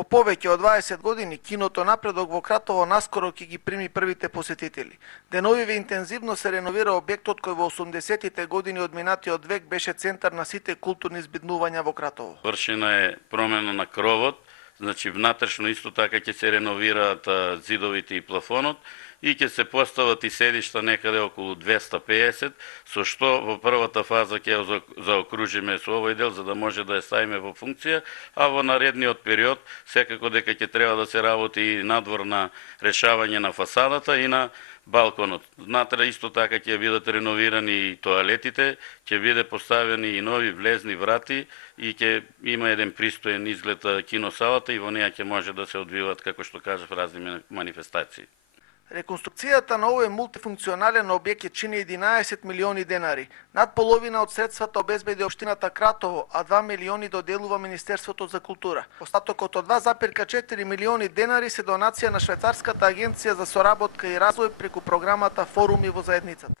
По повеќе од 20 години, киното Напредок во Кратово наскоро ќе ги прими првите посетители. Деновиве интензивно се реновира објектот кој во 80-тите години од минатиот век беше центар на сите културни збиднувања во Кратово. Вршена е промена на кровот, значи внатрешно исто така ќе се реновираат зидовите и плафонот и ќе се постават и седишта некаде околу 250, со што во првата фаза ќе ја заокружиме со овој дел за да може да ја ставиме во функција, а во наредниот период секако дека ќе треба да се работи и надвор на решавање на фасадата и на балконот. Внатре исто така ќе бидат реновирани и тоалетите, ќе биде поставени и нови влезни врати и ќе има еден пристоен изглед киносалата и во неја ќе може да се одвиваат, како што кажав, разни манифестации. Реконструкцијата на овој мултифункционален објект ќе чини 11 милиони денари. Над половина од средствата обезбеди општината Кратово, а 2 милиони доделува Министерството за култура. Остатокот од 2,4 милиони денари се донација на Швајцарската агенција за соработка и развој преку програмата Форуми во заедницата.